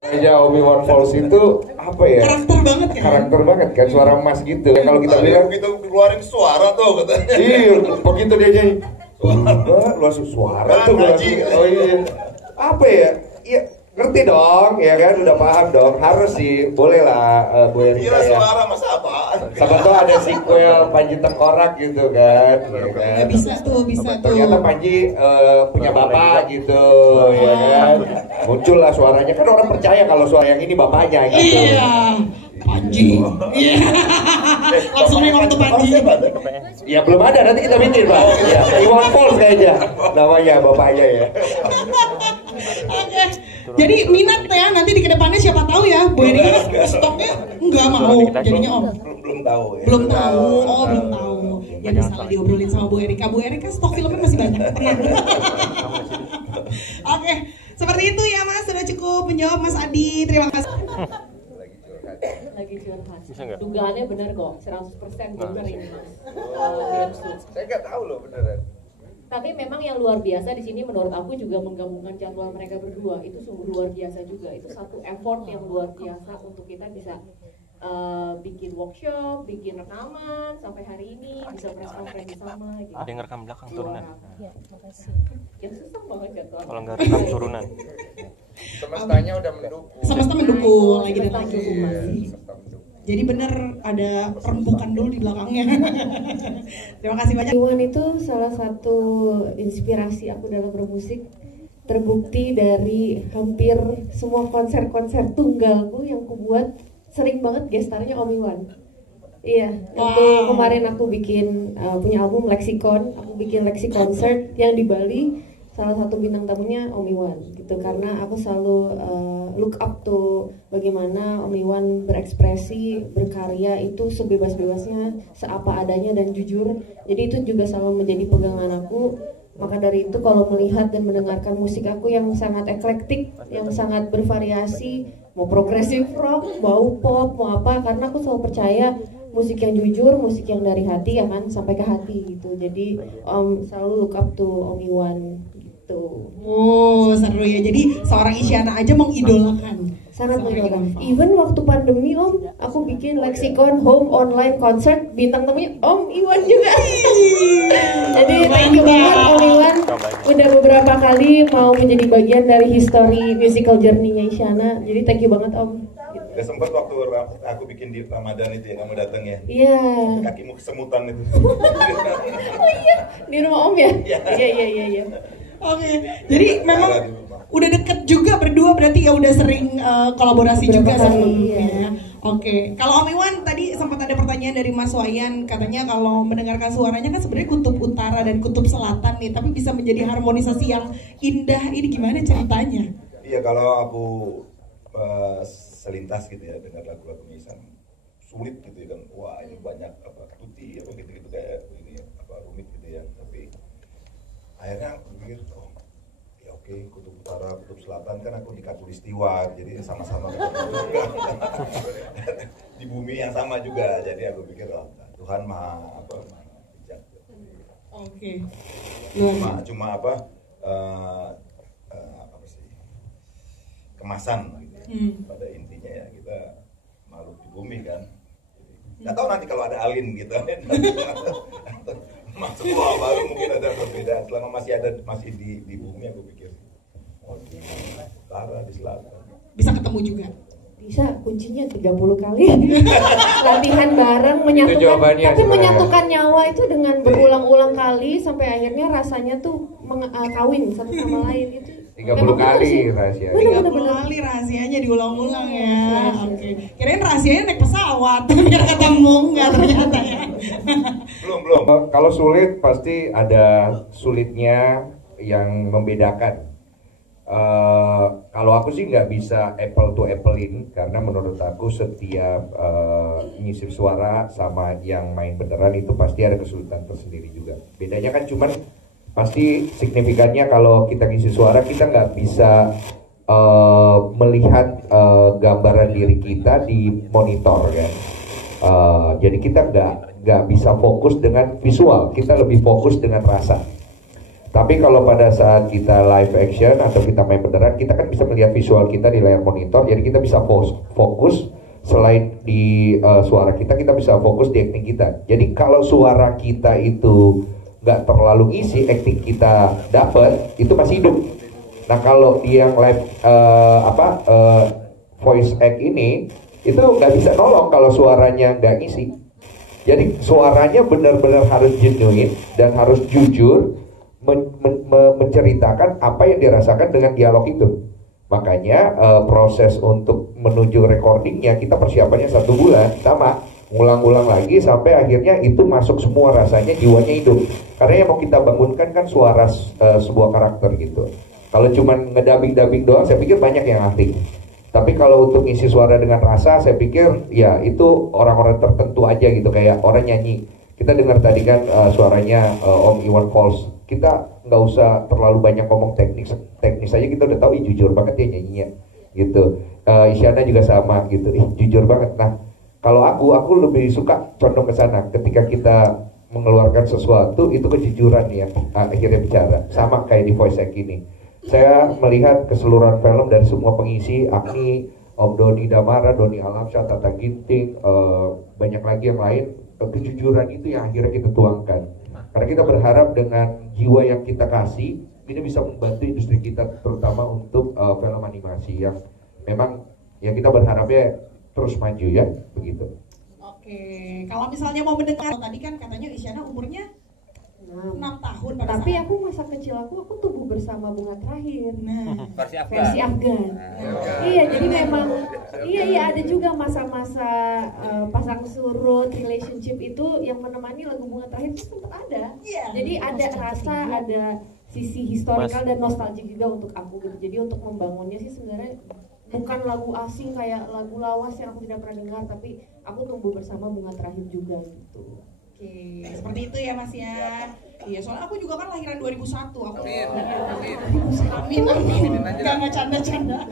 Ya Omi One Falls itu apa ya? Karakter banget kan? Karakter banget kan, suara emas gitu. Kalau kita bilang begitu keluarin suara tuh katanya. iya, begitu dia nyanyi. Luas suara tuh. Oh iya. Apa ya? Iya, ngerti dong, ya kan? Udah paham dong. Harus sih, boleh lah Bu Erika ya. Suara masa apaan? Siapa tahu ada sequel Panji Tengkorak gitu kan. Ya kan? Ya, bisa tuh. Ternyata Panji punya bapak gitu, ya kan. Muncullah suaranya, kan orang percaya kalau suara yang ini bapaknya gitu. Iya, Panji. Iya. Langsung nengok tuh Panji. Ya belum ada, nanti kita bikin Pak. Ya, Iwan Falls kayaknya namanya bapaknya ya. Oke. Jadi minat ya nanti di kedepannya siapa tahu ya Bu Erika stoknya nggak mau jadinya Om. Belum tahu ya. Belum tahu. Oh, belum tahu. Ya bisa lah diobrolin sama Bu Erika. Bu Erika stok filmnya masih banyak. Tenang. Oke. Seperti itu ya Mas, sudah cukup menjawab Mas Adi. Terima kasih. Lagi curhat. Dugaannya benar kok, 100% benar ini Mas. Saya nggak tahu loh beneran. Tapi memang yang luar biasa di sini menurut aku juga menggabungkan jadwal mereka berdua itu sungguh luar biasa juga. Itu satu effort yang luar biasa untuk kita bisa bikin workshop, bikin rekaman sampai hari ini bisa press conference sama. Gitu. Ada yang ngerekam belakang turunan. Ya, makasih. Ya susah banget jadwal. Kalau nggak rekam turunan. Semestanya udah mendukung. Semesta mendukung lagi dan lagi. Semesta mendukung. Jadi bener ada rembukan dulu di belakangnya. Terima kasih banyak. Iwan itu salah satu inspirasi aku dalam bermusik. Terbukti dari hampir semua konser-konser tunggalku yang kubuat sering banget gestarnya Om Iwan. Iya, waktu kemarin aku bikin punya album Lexicon, aku bikin Lexi Concert yang di Bali. Salah satu bintang tamunya Om Iwan gitu, karena aku selalu look up to bagaimana Om Iwan berekspresi, berkarya itu sebebas-bebasnya, seapa adanya dan jujur. Jadi itu juga selalu menjadi pegangan aku. Maka dari itu kalau melihat dan mendengarkan musik aku yang sangat eklektik, yang sangat bervariasi, mau progressive rock, mau pop, mau apa, karena aku selalu percaya musik yang jujur, musik yang dari hati ya kan, sampai ke hati gitu. Jadi selalu look up to Om Iwan gitu. Oh, seru ya. Jadi seorang Isyana aja mengidolakan. Sangat mengidolakan. Even waktu pandemi Om, aku bikin Lexicon home online concert, bintang tamunya Om Iwan juga. Jadi thank you banget Om Iwan. Udah beberapa kali mau menjadi bagian dari history musical journey-nya Isyana. Jadi thank you banget Om. Udah sempat waktu aku bikin di Ramadan itu yang kamu datang ya. Iya. Kakimu kesemutan itu. Oh iya, di rumah Om ya? Iya. Oke, jadi memang udah deket juga berdua, berarti ya udah sering kolaborasi juga sebelumnya. Iya. Oke, kalau Om Iwan tadi sempat ada pertanyaan dari Mas Wayan, katanya kalau mendengarkan suaranya kan sebenarnya kutub utara dan kutub selatan nih, tapi bisa menjadi harmonisasi yang indah. Ini gimana ceritanya? Iya, kalau aku selintas gitu ya dengar lagu-lagu Isan sulit gitu ya kan, wah ini banyak apa tuti apa gitu-gitu kayak ini apa rumit gitu ya, tapi akhirnya aku pikir ya oke, kutub utara kutub selatan kan aku di Katulistiwa, jadi sama-sama di bumi yang sama juga, jadi aku pikir Tuhan maha bijak. Oke. Cuma apa apa sih kemasan gitu. Pada intinya ya kita makhluk di bumi kan. Nggak tahu nanti kalau ada alien gitu. Masuk gua baru mungkin ada perbedaan. Selama masih di bumi aku pikir di utara, di selatan. Bisa ketemu juga. Bisa, kuncinya 30 kali latihan bareng, menyatukan, tapi menyatukan nyawa itu dengan berulang-ulang kali sampai akhirnya rasanya tuh kawin satu sama lain itu 30 kali rahasianya. 30 kali rahasianya diulang-ulang ya. Oke. Kirain rahasianya naik pesawat biar ketemu, enggak ternyata ya. Belum. Kalau sulit pasti ada sulitnya yang membedakan. Kalau aku sih nggak bisa apple to apple-in, karena menurut aku setiap ngisi suara sama yang main beneran itu pasti ada kesulitan tersendiri juga. Bedanya kan cuman pasti signifikannya kalau kita ngisi suara kita nggak bisa melihat gambaran diri kita di monitor kan. Jadi kita nggak bisa fokus dengan visual, kita lebih fokus dengan rasa. Tapi kalau pada saat kita live action atau kita main beneran, kita kan bisa melihat visual kita di layar monitor, jadi kita bisa fokus selain di suara kita bisa fokus di acting kita. Jadi kalau suara kita itu nggak terlalu ngisi, acting kita dapat, itu masih hidup. Nah kalau di yang live voice act ini, itu nggak bisa nolong kalau suaranya nggak ngisi. Jadi suaranya benar-benar harus genuine dan harus jujur menceritakan apa yang dirasakan dengan dialog itu. Makanya proses untuk menuju recordingnya kita persiapannya 1 bulan, sama ngulang-ulang lagi sampai akhirnya itu masuk semua rasanya, jiwanya hidup. Karena yang mau kita bangunkan kan suara sebuah karakter gitu. Kalau cuman ngedabing-dabing doang, saya pikir banyak yang ahli. Tapi kalau untuk isi suara dengan rasa, saya pikir ya itu orang-orang tertentu aja gitu, kayak orang nyanyi. Kita dengar tadi kan suaranya Om Iwan Fals. Kita nggak usah terlalu banyak ngomong teknis aja, kita udah tahu jujur banget ya nyanyinya gitu. Isyana juga sama gitu, jujur banget. Nah kalau aku lebih suka condong ke sana. Ketika kita mengeluarkan sesuatu, itu kejujuran ya akhirnya bicara. Sama kayak di voice act ini, saya melihat keseluruhan film dari semua pengisi, Agni, Om Doni Damara, Doni Alamsyah, Tata Ginting, banyak lagi yang lain. Kejujuran itu yang akhirnya kita tuangkan. Karena kita berharap dengan jiwa yang kita kasih, ini bisa membantu industri kita, terutama untuk film animasi yang memang yang kita berharapnya terus maju ya, begitu. Oke, kalau misalnya mau mendengar, tadi kan katanya Isyana umurnya 6 tahun pada Tapi saat. aku masa kecil aku tumbuh bersama Bunga Terakhir. Nah, Versi Afgan. Iya, jadi memang iya ada juga masa-masa pasang surut, relationship itu yang menemani lagu Bunga Terakhir itu sempat ada. Iya. Jadi ada rasa, ada sisi historikal dan nostalgia juga untuk aku gitu. Jadi untuk membangunnya sih sebenarnya bukan lagu asing kayak lagu lawas yang aku tidak pernah dengar, tapi aku tumbuh bersama Bunga Terakhir juga gitu. Oke, seperti itu ya Mas ya. Iya, soalnya aku juga kan lahiran 2001. Aku amin. Gak canda-canda.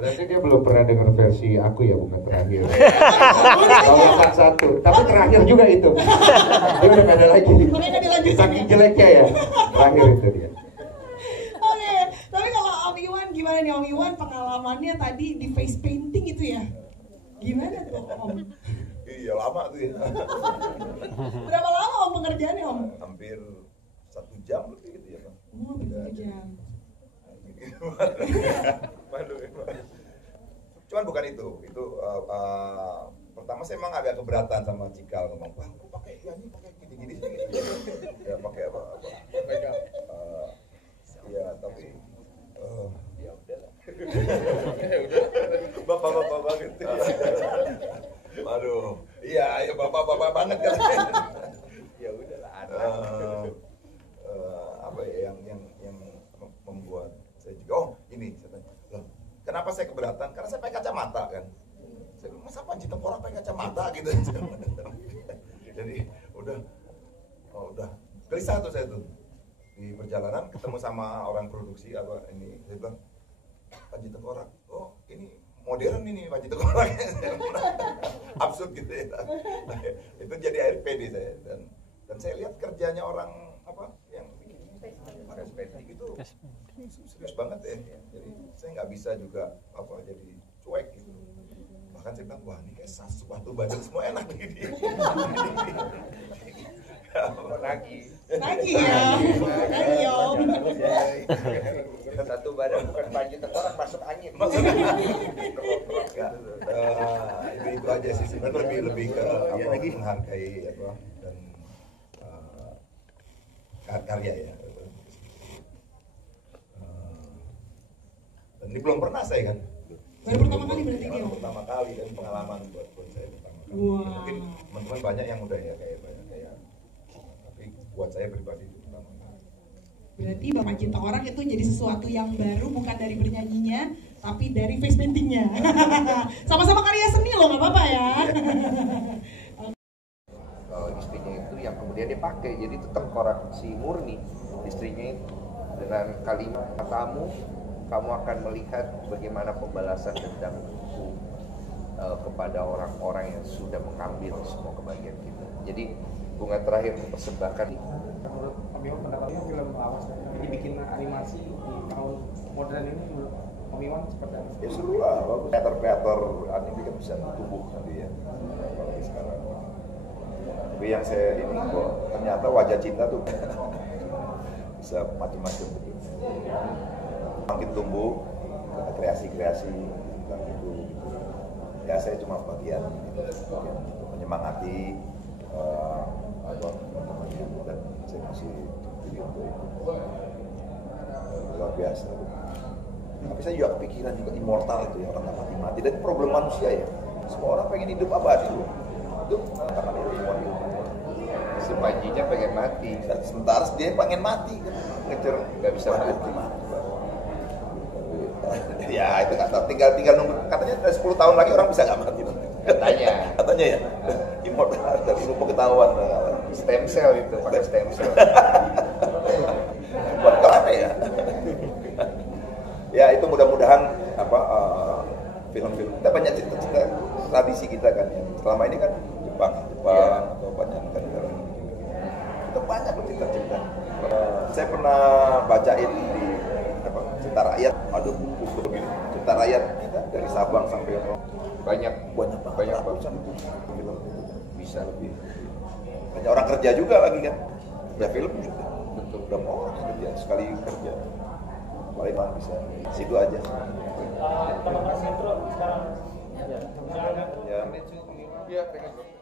Berarti dia belum pernah dengar versi aku ya, Bunga Terakhir. Kalau satu, tapi terakhir juga itu. Dia udah gak ada lagi. Makanya gak dilanjutin Saking ya? jeleknya ya. Terakhir itu dia. Oke, tapi kalau Om Iwan gimana nih Om Iwan, pengalamannya tadi di face painting itu ya? Gimana tuh Om? Iya lama tuh ya. Berapa lama Om pengerjaannya Om? Hampir 1 jam lebih gitu ya Pak. Oh, berapa jam? Cuman bukan itu pertama saya emang agak keberatan sama Cikal, ngomong bang, kok pakai ini pakai gini-gini ya pakai apa ya tapi ya udahlah bapak-bapak banget aduh iya ya bapak-bapak banget kan ya udahlah apa ya yang membuat saya juga ini saya tanya, loh, kenapa saya keberatan? Karena saya pakai kacamata kan. Saya bilang, masa Panji Tengkorak pakai kacamata gitu. Jadi udah gelisah tuh saya tuh di perjalanan ketemu sama orang produksi apa ini, saya bilang Panji Tengkorak, oh ini modern ini Panji Tengkorak. Absurd gitu ya. Itu jadi akhir pede saya dan saya lihat kerjanya orang apa yang pakai spending itu serius banget ya. Jadi saya nggak bisa juga apa jadi cuek gitu. Bahkan saya bilang, wah ini kayak sesuatu badan semua enak gini. Nagi ya Om. Satu badan bukan Panji Tengkorak masuk angin. Itu aja sih sebenarnya lebih ke apa menghargai apa dan karya ya. Dan ini belum pernah saya kan. Baru pertama kali berarti dia. Pertama kali kan pengalaman buat saya pertama kali. Wah. Ya, mungkin teman-teman banyak yang udah ya kayak tapi buat saya pribadi itu pertama kali. Berarti Bapak Cinta Orang itu jadi sesuatu yang baru, bukan dari bernyanyinya, tapi dari face paintingnya. Sama-sama karya seni loh, nggak apa-apa ya. Istrinya itu yang kemudian dia pakai, jadi itu tengkorak si murni istrinya itu dengan kalimat kamu akan melihat bagaimana pembalasan dendamku kepada orang-orang yang sudah mengambil semua kebahagiaan kita. Jadi Bunga Terakhir mempersembahkan menurut Om Iwan pendapatnya film lawas dibikin animasi di tahun modern ini menurut Om Iwan seperti apa? Ya seru lah, bagus. Kreator anime kan bisa tumbuh nanti ya, apalagi sekarang. Tapi yang saya ini kok ternyata wajah cinta tuh bisa macam-macam gitu. Makin tumbuh, kreasi-kreasi tentang itu. Ya saya cuma bagian menyemangati teman-temannya dan saya masih pilih untuk itu. Luar biasa. Tapi saya juga kepikiran juga immortal itu ya, orang nggak mati-mati. Dan problem manusia ya, semua orang pengen hidup abadi loh. Hidup karena dia semua hidup. Si Panjinya pengen mati. Dan sementara dia pengen mati kan, ngejar nggak bisa mati. Ya itu nggak tahu, tinggal nunggu. Katanya 10 tahun lagi orang bisa nggak mati nanti. Katanya ya. Immortal dari ilmu pengetahuan. Stem cell itu, pakai stem cell. Buat apa ya? Ya itu mudah-mudahan film-film kita banyak cerita-cerita tradisi kita kan yang selama ini kan Jepang atau banyak kan negara ini kita banyak cerita-cerita. Saya pernah bacain di Cerita Rakyat, ada buku begini Cerita Rakyat kita dari Sabang sampai banyak banget ratusan itu film itu bisa lebih. banyak orang kerja juga lagi kan ya film juga Betul. udah mau orang kerja sekali kerja paling orang bisa situ aja Teman-teman sintro sekarang ya Ya, thank you.